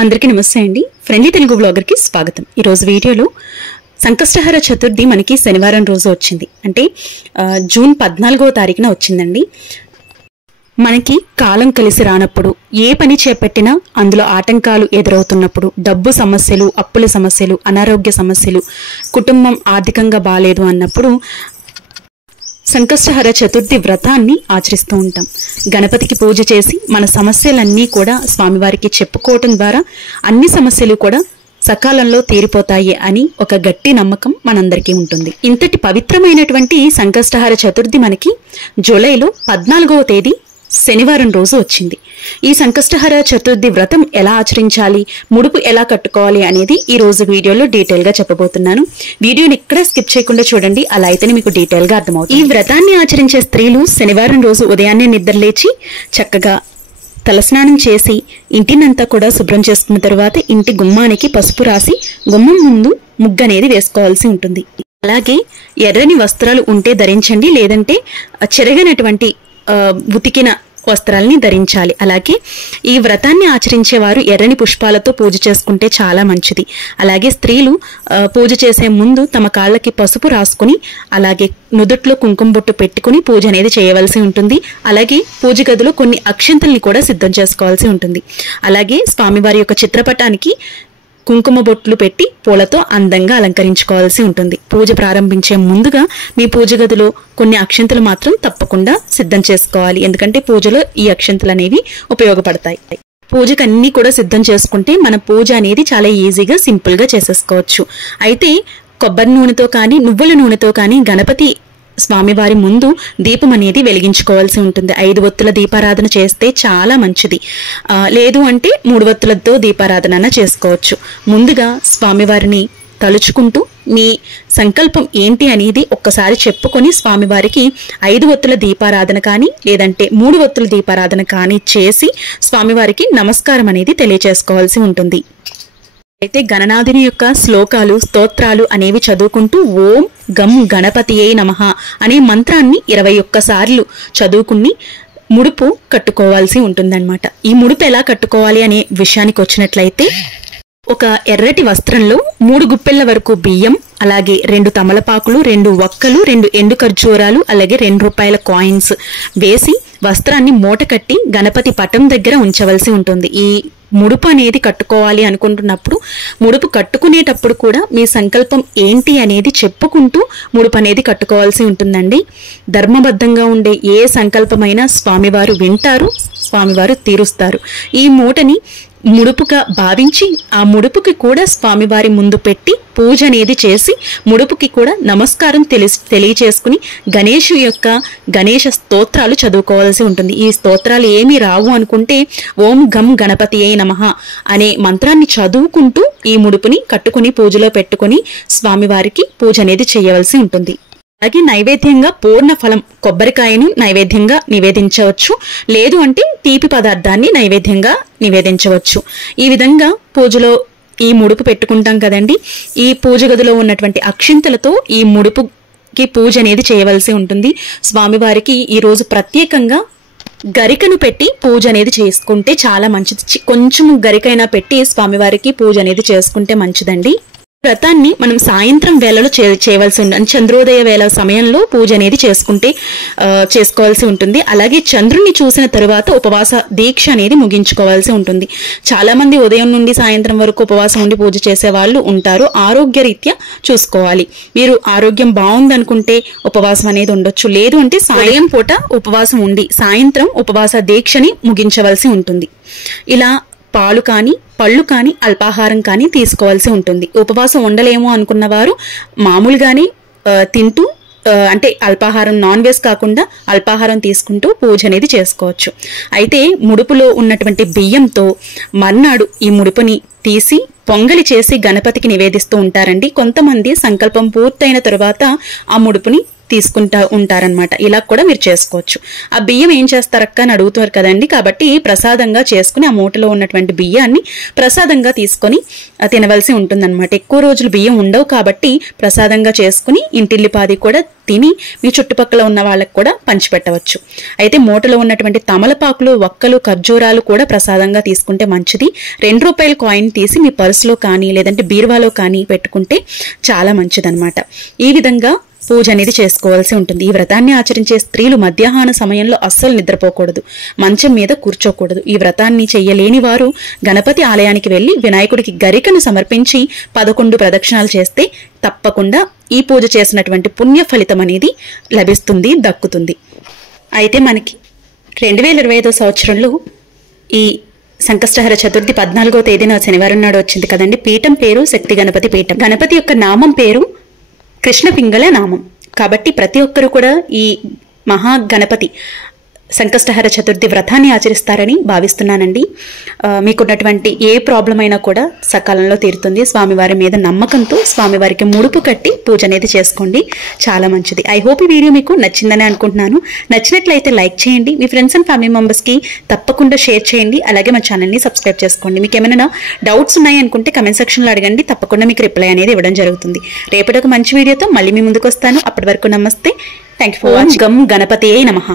అందరికీ నమస్తే అండి. ఫ్రెండ్లీ తెలుగు బ్లాగర్ కి స్వాగతం. ఈ రోజు వీడియోలో సంకష్టహర చతుర్థి మనకి శనివారం రోజు వచ్చింది. అంటే జూన్ 14వ తారీఖున వచ్చిందండి. మనకి కాలం కలిసి రానప్పుడు ఏ పని చేపట్టినా అందులో ఆటంకాలు ఎదురవుతున్నప్పుడు, డబ్బు సమస్యలు, అప్పుల సమస్యలు, అనారోగ్య సమస్యలు, కుటుంబం ఆర్థికంగా బాలేదు అన్నప్పుడు సంకష్టహర చతుర్థి వ్రతాన్ని ఆచరిస్తూ ఉంటాం. గణపతికి పూజ చేసి మన సమస్యలన్నీ కూడా స్వామివారికి చెప్పుకోవటం ద్వారా అన్ని సమస్యలు కూడా సకాలంలో తీరిపోతాయి అని ఒక గట్టి నమ్మకం మనందరికీ ఉంటుంది. ఇంతటి పవిత్రమైనటువంటి సంకష్టహర చతుర్థి మనకి జూలైలో 14వ తేదీ శనివారం రోజు వచ్చింది. ఈ సంకష్టహర చతుర్థి వ్రతం ఎలా ఆచరించాలి, ముడుపు ఎలా కట్టుకోవాలి అనేది ఈ రోజు వీడియోలో డీటెయిల్ గా చెప్పబోతున్నాను. వీడియోని ఇక్కడ స్కిప్ చేయకుండా చూడండి, అలా అయితేనే మీకు డీటెయిల్ గా అర్థమవుతుంది. ఈ వ్రతాన్ని ఆచరించే స్త్రీలు శనివారం రోజు ఉదయాన్నే నిద్రలేచి చక్కగా తలస్నానం చేసి ఇంటినంతా కూడా శుభ్రం చేసుకున్న తర్వాత ఇంటి గుమ్మానికి పసుపు రాసి గుమ్మం ముందు ముగ్గు అనేది వేసుకోవాల్సి ఉంటుంది. అలాగే ఎర్రని వస్త్రాలు ఉంటే ధరించండి, లేదంటే చెరగనటువంటి ఉతికిన వస్త్రాలని ధరించాలి. అలాగే ఈ వ్రతాన్ని ఆచరించేవారు ఎర్రని పుష్పాలతో పూజ చేసుకుంటే చాలా మంచిది. అలాగే స్త్రీలు పూజ చేసే ముందు తమ కాళ్ళకి పసుపు రాసుకుని అలాగే నుదుట్లో కుంకుమ బొట్టు పెట్టుకుని పూజ అనేది చేయవలసి ఉంటుంది. అలాగే పూజ గదిలో కొన్ని అక్షింతల్ని కూడా సిద్ధం చేసుకోవాల్సి ఉంటుంది. అలాగే స్వామివారి యొక్క చిత్రపటానికి కుంకుమ బొట్లు పెట్టి పూలతో అందంగా అలంకరించుకోవాల్సి ఉంటుంది. పూజ ప్రారంభించే ముందుగా మీ పూజ గదిలో కొన్ని అక్షింతలు మాత్రం తప్పకుండా సిద్ధం చేసుకోవాలి. ఎందుకంటే పూజలో ఈ అక్షింతలు అనేవి ఉపయోగపడతాయి. పూజకు అన్ని కూడా సిద్ధం చేసుకుంటే మన పూజ అనేది చాలా ఈజీగా సింపుల్ గా చేసేసుకోవచ్చు. అయితే కొబ్బరి నూనెతో కానీ నువ్వుల నూనెతో కానీ గణపతి స్వామివారి ముందు దీపం అనేది వెలిగించుకోవాల్సి ఉంటుంది. 5 ఒత్తుల దీపారాధన చేస్తే చాలా మంచిది. లేదు అంటే 3 ఒత్తులతో దీపారాధన చేసుకోవచ్చు. ముందుగా స్వామివారిని తలుచుకుంటూ మీ సంకల్పం ఏంటి అనేది ఒక్కసారి చెప్పుకొని స్వామివారికి 5 ఒత్తుల దీపారాధన కానీ లేదంటే 3 ఒత్తుల దీపారాధన కానీ చేసి స్వామివారికి నమస్కారం అనేది తెలియచేసుకోవాల్సి ఉంటుంది. అయితే గణనాథుని యొక్క శ్లోకాలు, స్తోత్రాలు అనేవి చదువుకుంటూ ఓం గం గణపతియే నమః అనే మంత్రాన్ని 21 సార్లు చదువుకుని ముడుపు కట్టుకోవాల్సి ఉంటుందన్నమాట. ఈ ముడుపు ఎలా కట్టుకోవాలి అనే విషయానికి వచ్చినట్లయితే ఒక ఎర్రటి వస్త్రంలో 3 గుప్పెళ్ల వరకు బియ్యం, అలాగే 2 తమలపాకులు, 2 వక్కలు, 2 ఎండు ఖర్జూరాలు, అలాగే ₹2 కాయిన్స్ వేసి వస్త్రాన్ని మూట కట్టి గణపతి పటం దగ్గర ఉంచవలసి ఉంటుంది. ఈ ముడుపు అనేది కట్టుకోవాలి అనుకుంటున్నప్పుడు ముడుపు కట్టుకునేటప్పుడు కూడా మీ సంకల్పం ఏంటి అనేది చెప్పుకుంటూ ముడుపు అనేది కట్టుకోవాల్సి ఉంటుందండి. ధర్మబద్ధంగా ఉండే ఏ సంకల్పమైనా స్వామివారు వింటారు, స్వామివారు తీరుస్తారు. ఈ మూటని ముడుపుగా భావించి ఆ ముడుపుకి కూడా స్వామివారి ముందు పెట్టి పూజ అనేది చేసి ముడుపుకి కూడా నమస్కారం తెలియచేసుకుని గణేష స్తోత్రాలు చదువుకోవాల్సి ఉంటుంది. ఈ స్తోత్రాలు ఏమీ రావు అనుకుంటే ఓం గం గణపతియే నమః అనే మంత్రాన్ని చదువుకుంటూ ఈ ముడుపుని కట్టుకుని పూజలో పెట్టుకుని స్వామివారికి పూజ అనేది చేయవలసి ఉంటుంది. అలాగే నైవేద్యంగా పూర్ణ ఫలం కొబ్బరికాయను నైవేద్యంగా నివేదించవచ్చు, లేదు అంటే తీపి పదార్థాన్ని నైవేద్యంగా నివేదించవచ్చు. ఈ విధంగా పూజలో ఈ ముడుపు పెట్టుకుంటాం కదండి. ఈ పూజ గదిలో ఉన్నటువంటి అక్షింతలతో ఈ ముడుపుకి పూజ అనేది చేయవలసి ఉంటుంది. స్వామివారికి ఈ రోజు ప్రత్యేకంగా గరికను పెట్టి పూజ అనేది చేసుకుంటే చాలా మంచిది. కొంచెం గరికైనా పెట్టి స్వామివారికి పూజ అనేది చేసుకుంటే మంచిదండి. వ్రతాన్ని మనం సాయంత్రం వేళలో చేయవలసి ఉంటుంది. చంద్రోదయ వేళ సమయంలో పూజ అనేది చేసుకోవాల్సి ఉంటుంది. అలాగే చంద్రుణ్ణి చూసిన తరువాత ఉపవాస దీక్ష అనేది ముగించుకోవాల్సి ఉంటుంది. చాలా మంది ఉదయం నుండి సాయంత్రం వరకు ఉపవాసం ఉండి పూజ చేసే వాళ్ళు ఉంటారు. ఆరోగ్య రీత్యా చూసుకోవాలి. మీరు ఆరోగ్యం బాగుందనుకుంటే ఉపవాసం అనేది ఉండొచ్చు, లేదు అంటే సాయం పూట ఉపవాసం ఉండి సాయంత్రం ఉపవాస దీక్షని ముగించవలసి ఉంటుంది. ఇలా పాలు కానీ పళ్ళు కానీ అల్పాహారం కానీ తీసుకోవాల్సి ఉంటుంది. ఉపవాసం ఉండలేము అనుకున్న వారు మామూలుగానే తింటూ అంటే అల్పాహారం నాన్ వెజ్ కాకుండా అల్పాహారం తీసుకుంటూ పూజ అనేది చేసుకోవచ్చు. అయితే ముడుపులో ఉన్నటువంటి బియ్యంతో మర్నాడు ఈ ముడుపుని తీసి పొంగలి చేసి గణపతికి నివేదిస్తూ ఉంటారండి. కొంతమంది సంకల్పం పూర్తయిన తరువాత ఆ ముడుపుని తీసుకుంటా ఉంటారనమాట. ఇలా కూడా మీరు చేసుకోవచ్చు. ఆ బియ్యం ఏం చేస్తారక్క అని అడుగుతారు కదండి. కాబట్టి ప్రసాదంగా చేసుకుని ఆ మూటలో ఉన్నటువంటి బియ్యాన్ని ప్రసాదంగా తీసుకొని తినవలసి ఉంటుందన్నమాట. ఎక్కువ రోజులు బియ్యం ఉండవు కాబట్టి ప్రసాదంగా చేసుకుని ఇంటిల్లిపాది కూడా తిని మీ చుట్టుపక్కల ఉన్న వాళ్ళకి కూడా పంచిపెట్టవచ్చు. అయితే మూటలో ఉన్నటువంటి తమలపాకులు, వక్కలు, ఖర్జూరాలు కూడా ప్రసాదంగా తీసుకుంటే మంచిది. 2 రూపాయల కాయిన్ తీసి మీ పర్సులో కానీ లేదంటే బీరువాలో కానీ పెట్టుకుంటే చాలా మంచిదన్నమాట. ఈ విధంగా పూజ అనేది చేసుకోవాల్సి ఉంటుంది. ఈ వ్రతాన్ని ఆచరించే స్త్రీలు మధ్యాహ్న సమయంలో అస్సలు నిద్రపోకూడదు, మంచం మీద కూర్చోకూడదు. ఈ వ్రతాన్ని చెయ్యలేని వారు గణపతి ఆలయానికి వెళ్లి వినాయకుడికి గరికను సమర్పించి 11 ప్రదక్షిణాలు చేస్తే తప్పకుండా ఈ పూజ చేసినటువంటి పుణ్య ఫలితం అనేది లభిస్తుంది, దక్కుతుంది. అయితే మనకి 2025 సంవత్సరంలో ఈ సంకష్టహర చతుర్థి 14వ తేదీన శనివారం నాడు వచ్చింది కదండి. పీఠం పేరు శక్తి గణపతి పీఠం. గణపతి యొక్క నామం పేరు కృష్ణ పింగళ నామం. కాబట్టి ప్రతి ఒక్కరు కూడా ఈ మహాగణపతి సంకష్టహర చతుర్థి వ్రతాన్ని ఆచరిస్తారని భావిస్తున్నానండి. మీకున్నటువంటి ఏ ప్రాబ్లం అయినా కూడా సకాలంలో తీరుతుంది. స్వామివారి మీద నమ్మకంతో స్వామివారికి ముడుపు కట్టి పూజ అనేది చేసుకోండి, చాలా మంచిది. ఐ హోప్ ఈ వీడియో మీకు నచ్చిందని అనుకుంటున్నాను. నచ్చినట్లయితే లైక్ చేయండి, మీ ఫ్రెండ్స్ అండ్ ఫ్యామిలీ మెంబర్స్కి తప్పకుండా షేర్ చేయండి. అలాగే మా ఛానల్ని సబ్స్క్రైబ్ చేసుకోండి. మీకు ఏమైనా డౌట్స్ ఉన్నాయి అనుకుంటే కమెంట్ సెక్షన్లో అడగండి, తప్పకుండా మీకు రిప్లై అనేది ఇవ్వడం జరుగుతుంది. రేపటి ఒక మంచి వీడియోతో మళ్ళీ మీ ముందుకు వస్తాను. అప్పటి వరకు నమస్తే. Thank you for watching. గణపతియే నమః.